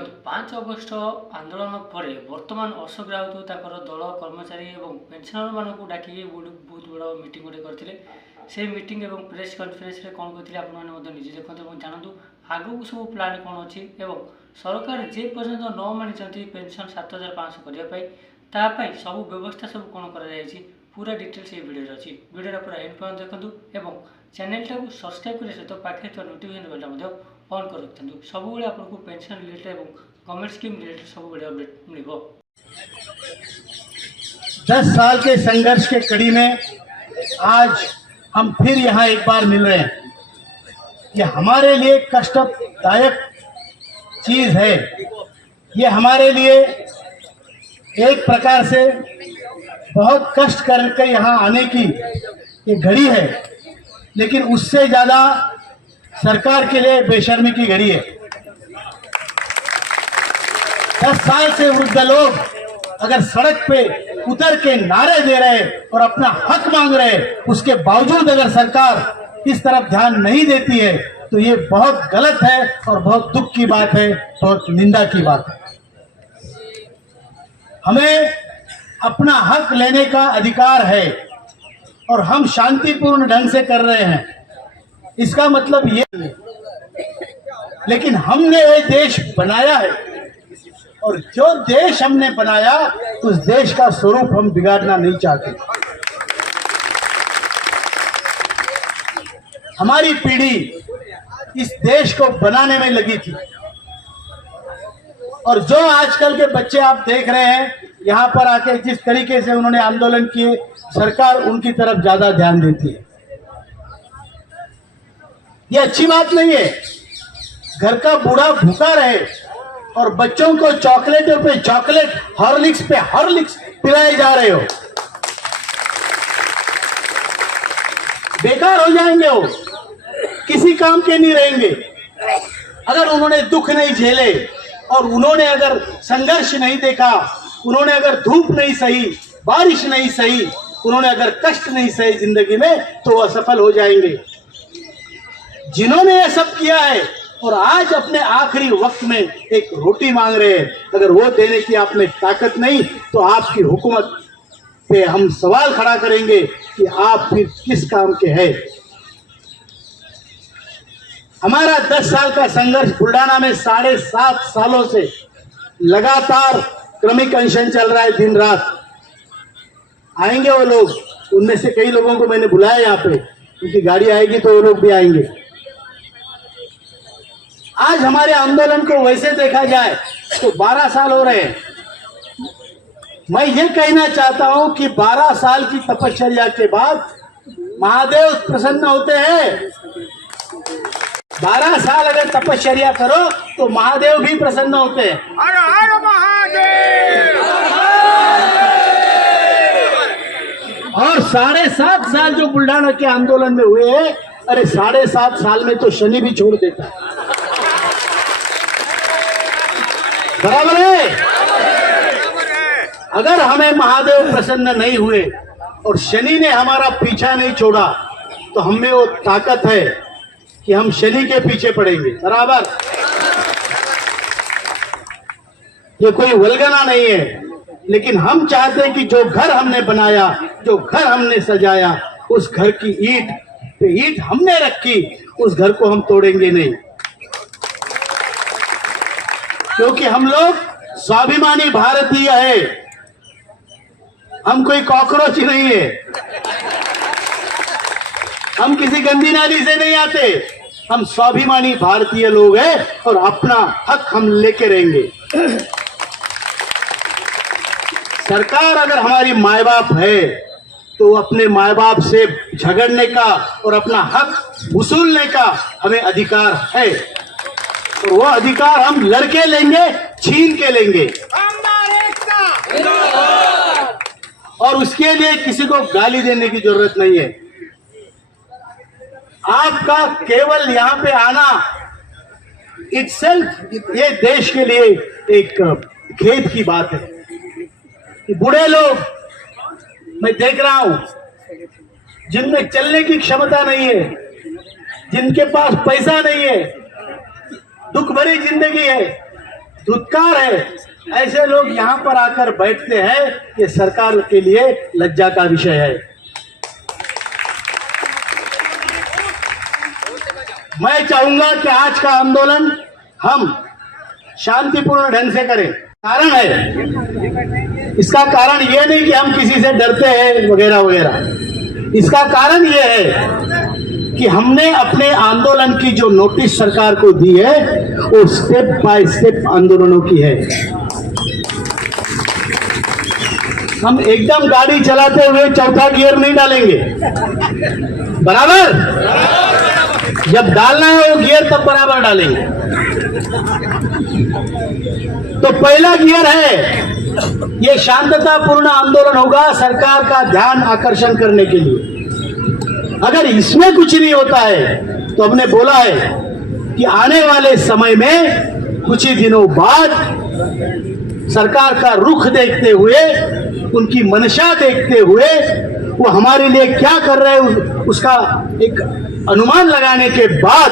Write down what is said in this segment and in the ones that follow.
ଦେଖନ୍ତୁ 5 ଅଗଷ୍ଟ ଆନ୍ଦୋଳନ ପରେ ବର୍ତ୍ତମାନ ଅଶୋକ ରାଉତ ତାଙ୍କର ଦଳ କର୍ମଚାରୀ ଏବଂ ପେନସନରମାନଙ୍କୁ ଡାକିକି ବହୁତ ବଡ଼ ମିଟିଂ ଗୋଟେ କରିଥିଲେ। সেই ମିଟିଂ ଏବଂ ପ୍ରେସ୍ କନଫରେନ୍ସରେ କ'ଣ କରିଥିଲେ ଆପଣମାନେ ମଧ୍ୟ ନିଜେ ଦେଖନ୍ତୁ ଏବଂ ଜାଣନ୍ତୁ ଆଗକୁ ସବୁ ପ୍ଲାନ୍ କ'ଣ ଅଛି ଏବଂ ସରକାର ଯେ ପର୍ଯ୍ୟନ୍ତ ନ ମାନିଛନ୍ତି ପେନସନ୍ 7500 କରିବା ପାଇଁ ତା ପାଇଁ ସବୁ ବ୍ୟବସ୍ଥା ସବୁ କ'ଣ କରାଯାଇଛି पूरा डिटेल्स ये वीडियो अच्छी वीडियो पूरा एंड पर्यंत देखो और चैनल टाक सब्सक्राइब करने सहित पाखे नोटिफिकेशन बेल ऑन कर रखु सब आपको पेंशन रिलेटेड और गवर्नमेंट स्कीम रिलेटेड सब अपडेट मिल 10 साल के संघर्ष के कड़ी में आज हम फिर यहाँ एक बार मिल रहे हैं। ये हमारे लिए कष्टदायक चीज है। ये हमारे लिए एक प्रकार से बहुत कष्ट करके यहाँ आने की ये घड़ी है, लेकिन उससे ज्यादा सरकार के लिए बेशर्मी की घड़ी है। 10 साल से वृद्ध लोग अगर सड़क पे उतर के नारे दे रहे और अपना हक मांग रहे, उसके बावजूद अगर सरकार इस तरफ ध्यान नहीं देती है तो ये बहुत गलत है और बहुत दुख की बात है, बहुत निंदा की बात है। हमें अपना हक लेने का अधिकार है और हम शांतिपूर्ण ढंग से कर रहे हैं, इसका मतलब ये नहीं। लेकिन हमने ये देश बनाया है और जो देश हमने बनाया उस देश का स्वरूप हम बिगाड़ना नहीं चाहते। हमारी पीढ़ी इस देश को बनाने में लगी थी और जो आजकल के बच्चे आप देख रहे हैं यहाँ पर आके जिस तरीके से उन्होंने आंदोलन किए, सरकार उनकी तरफ ज्यादा ध्यान देती है। ये अच्छी बात नहीं है। घर का बूढ़ा भूखा रहे और बच्चों को चॉकलेटों पे चॉकलेट, हॉर्लिक्स पे हॉर्लिक्स पिलाए जा रहे हो, बेकार हो जाएंगे। वो किसी काम के नहीं रहेंगे। अगर उन्होंने दुख नहीं झेले और उन्होंने अगर संघर्ष नहीं देखा, उन्होंने अगर धूप नहीं सही, बारिश नहीं सही, उन्होंने अगर कष्ट नहीं सही जिंदगी में, तो वो असफल हो जाएंगे। जिन्होंने ये सब किया है और आज अपने आखिरी वक्त में एक रोटी मांग रहे हैं, अगर वो देने की आप में ताकत नहीं तो आपकी हुकूमत पे हम सवाल खड़ा करेंगे कि आप फिर किस काम के हैं। हमारा 10 साल का संघर्ष बुल्डाना में 7.5 सालों से लगातार क्रमिक अनशन चल रहा है, दिन रात। आएंगे वो लोग, उनमें से कई लोगों को मैंने बुलाया यहाँ पे, उनकी गाड़ी आएगी तो वो लोग भी आएंगे। आज हमारे आंदोलन को वैसे देखा जाए तो 12 साल हो रहे हैं। मैं ये कहना चाहता हूं कि 12 साल की तपश्चर्या के बाद महादेव प्रसन्न होते हैं। 12 साल अगर तपश्चर्या करो तो महादेव भी प्रसन्न होते हैं। हर हर महादेव। और 7.5 साल जो बुल्ढाना के आंदोलन में हुए हैं, अरे 7.5 साल में तो शनि भी छोड़ देता है। बराबर है। अगर हमें महादेव प्रसन्न नहीं हुए और शनि ने हमारा पीछा नहीं छोड़ा तो हमें वो ताकत है कि हम शनि के पीछे पड़ेंगे। बराबर। ये कोई वल्गना नहीं है, लेकिन हम चाहते हैं कि जो घर हमने बनाया, जो घर हमने सजाया, उस घर की ईंट पे ईंट हमने रखी, उस घर को हम तोड़ेंगे नहीं। क्योंकि हम लोग स्वाभिमानी भारतीय है, हम कोई कॉकरोच नहीं है, हम किसी गंदी नाली से नहीं आते, हम स्वाभिमानी भारतीय लोग हैं और अपना हक हम लेके रहेंगे। सरकार अगर हमारी माए बाप है तो अपने माए बाप से झगड़ने का और अपना हक वसूलने का हमें अधिकार है, और वो अधिकार हम लड़के लेंगे, छीन के लेंगे। और उसके लिए किसी को गाली देने की जरूरत नहीं है। आपका केवल यहाँ पे आना इटसेल्फ ये देश के लिए एक खेद की बात है कि बूढ़े लोग मैं देख रहा हूं जिनमें चलने की क्षमता नहीं है, जिनके पास पैसा नहीं है, दुख भरी जिंदगी है, धुतकार है। ऐसे लोग यहाँ पर आकर बैठते हैं, ये सरकार के लिए लज्जा का विषय है। मैं चाहूंगा कि आज का आंदोलन हम शांतिपूर्ण ढंग से करें। कारण है, इसका कारण ये नहीं कि हम किसी से डरते हैं वगैरह वगैरह। इसका कारण ये है कि हमने अपने आंदोलन की जो नोटिस सरकार को दी है वो स्टेप बाय स्टेप आंदोलनों की है। हम एकदम गाड़ी चलाते हुए चौथा गियर नहीं डालेंगे, बराबर? जब डालना है वो गियर तब बराबर डालेंगे। तो पहला गियर है, ये शांततापूर्ण आंदोलन होगा सरकार का ध्यान आकर्षण करने के लिए। अगर इसमें कुछ नहीं होता है तो हमने बोला है कि आने वाले समय में कुछ ही दिनों बाद सरकार का रुख देखते हुए, उनकी मंशा देखते हुए, वो हमारे लिए क्या कर रहे हैं उसका एक अनुमान लगाने के बाद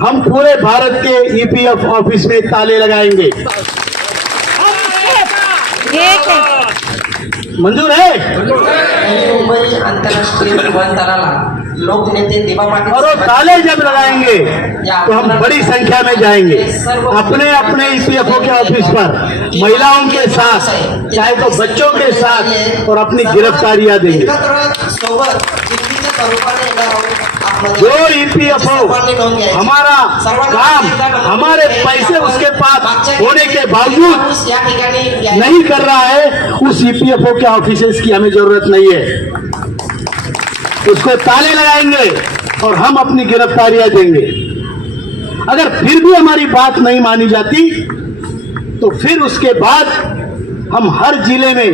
हम पूरे भारत के ईपीएफ ऑफिस में ताले लगाएंगे। मंजूर है? मुंबई आंतरराष्ट्रीय विमानतळाला लोकनेते दिवा पाटील और वो ताले जब लगाएंगे तो हम बड़ी संख्या में जाएंगे अपने अपने ईपीएफओ के ऑफिस पर, महिलाओं के साथ, चाहे तो बच्चों के साथ, और अपनी गिरफ्तारियां देंगे। जो ईपीएफओ हमारा काम, हमारे पैसे उसके पास होने के बावजूद नहीं कर रहा है, उस ईपीएफओ के ऑफिसेस की हमें जरूरत नहीं है। उसको ताले लगाएंगे और हम अपनी गिरफ्तारियां देंगे। अगर फिर भी हमारी बात नहीं मानी जाती तो फिर उसके बाद हम हर जिले में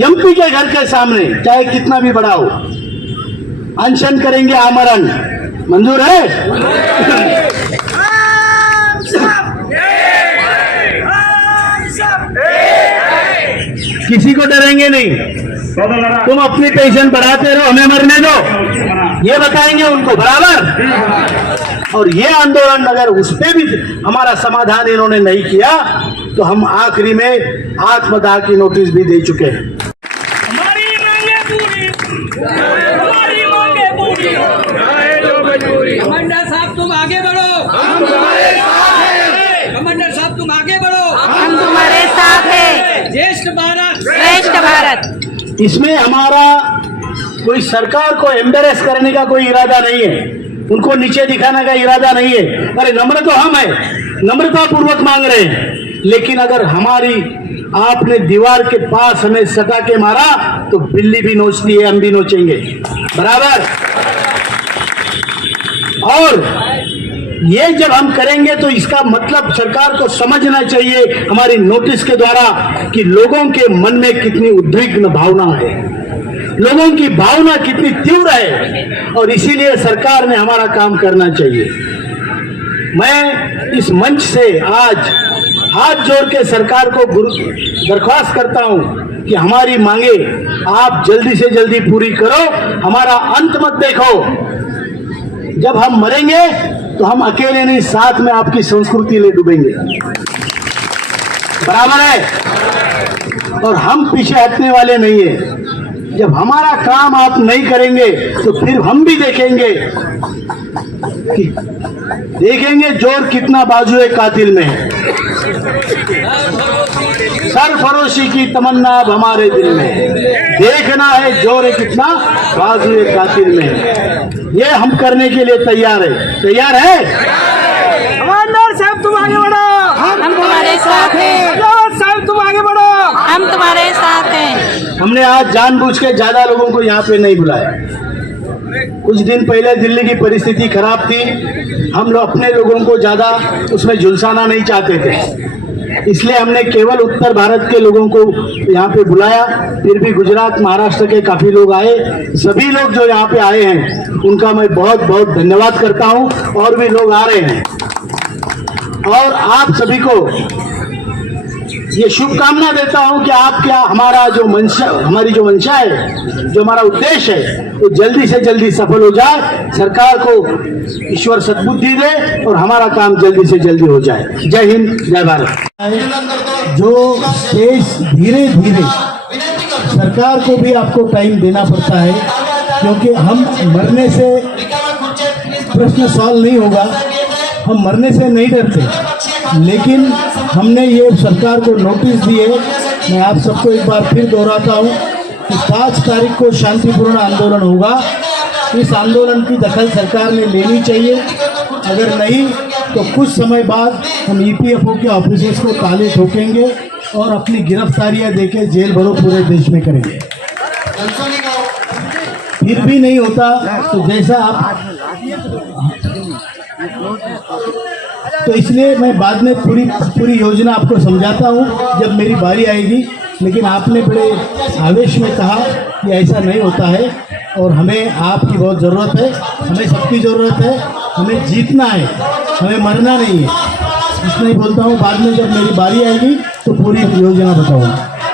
एमपी के घर के सामने, चाहे कितना भी बड़ा हो, अनशन करेंगे, आमरण। मंजूर है? किसी को डरेंगे नहीं। तुम अपनी पेंशन बढ़ाते रहो, हमें मरने दो, ये बताएंगे उनको, बराबर? और ये आंदोलन अगर उस पे भी हमारा समाधान इन्होंने नहीं किया तो हम आखिरी में आत्मदाह की नोटिस भी दे चुके हैं। हमारी मांगे पूरी, हमारी मांगे पूरी। कमांडर साहब तुम आगे बढ़ो, हम तुम्हारे साथ हैं। कमांडर साहब तुम आगे बढ़ो, हम तुम्हारे साथ हैं। ज्येष्ठ भारत, श्रेष्ठ भारत। इसमें हमारा कोई सरकार को एम्बेरेस करने का कोई इरादा नहीं है, उनको नीचे दिखाने का इरादा नहीं है। अरे नम्र तो हम हैं, नम्रता पूर्वक मांग रहे हैं, लेकिन अगर हमारी आपने दीवार के पास हमें सटा के मारा तो बिल्ली भी नोचती है, हम भी नोचेंगे, बराबर? और ये जब हम करेंगे तो इसका मतलब सरकार को समझना चाहिए हमारी नोटिस के द्वारा कि लोगों के मन में कितनी उद्विग्न भावना है, लोगों की भावना कितनी तीव्र है, और इसीलिए सरकार ने हमारा काम करना चाहिए। मैं इस मंच से आज हाथ जोड़ के सरकार को दरख्वास्त करता हूं कि हमारी मांगे आप जल्दी से जल्दी पूरी करो, हमारा अंत मत देखो। जब हम मरेंगे तो हम अकेले नहीं, साथ में आपकी संस्कृति ले डूबेंगे, बराबर है? और हम पीछे हटने वाले नहीं है। जब हमारा काम आप नहीं करेंगे तो फिर हम भी देखेंगे जोर कितना बाजुए कातिल में है। सरफरोशी की तमन्ना अब हमारे दिल में, देखना है जोर कितना बाजुए कातिल में है। ये हम करने के लिए तैयार है। तैयार है? कमांडर साहब तुम आगे बढ़ो, हम तुम्हारे साथ हैं। साहब तुम आगे बढ़ो, हम तुम्हारे साथ हैं। हमने आज जानबूझ के ज्यादा लोगों को यहाँ पे नहीं बुलाया। कुछ दिन पहले दिल्ली की परिस्थिति खराब थी, हम लोग अपने लोगों को ज्यादा उसमें झुलसाना नहीं चाहते थे, इसलिए हमने केवल उत्तर भारत के लोगों को यहाँ पे बुलाया। फिर भी गुजरात, महाराष्ट्र के काफी लोग आए। सभी लोग जो यहाँ पे आए हैं उनका मैं बहुत बहुत धन्यवाद करता हूँ, और भी लोग आ रहे हैं। और आप सभी को ये शुभकामना देता हूं कि आप क्या हमारा जो मंशा, हमारी जो मंशा है, जो हमारा उद्देश्य है, वो जल्दी से जल्दी सफल हो जाए। सरकार को ईश्वर सद्बुद्धि दे और हमारा काम जल्दी से जल्दी हो जाए। जय हिंद, जय भारत। जो देश धीरे धीरे, सरकार को भी आपको टाइम देना पड़ता है, क्योंकि हम मरने से प्रश्न सॉल्व नहीं होगा। हम मरने से नहीं डरते, लेकिन हमने ये सरकार को नोटिस दिए। मैं आप सबको एक बार फिर दोहराता हूँ कि 5 तारीख को शांतिपूर्ण आंदोलन होगा। इस आंदोलन की दखल सरकार ने लेनी चाहिए। अगर नहीं तो कुछ समय बाद हम ईपीएफओ के ऑफिसर्स को ताले ठोकेंगे और अपनी गिरफ्तारियां देके जेल भरो पूरे देश में करेंगे। फिर भी नहीं होता तो जैसा आप, तो इसलिए मैं बाद में पूरी योजना आपको समझाता हूँ जब मेरी बारी आएगी। लेकिन आपने बड़े आवेश में कहा कि ऐसा नहीं होता है और हमें आपकी बहुत ज़रूरत है, हमें सबकी ज़रूरत है, हमें जीतना है, हमें मरना नहीं है। इतना ही बोलता हूँ, बाद में जब मेरी बारी आएगी तो पूरी योजना बताऊँगा।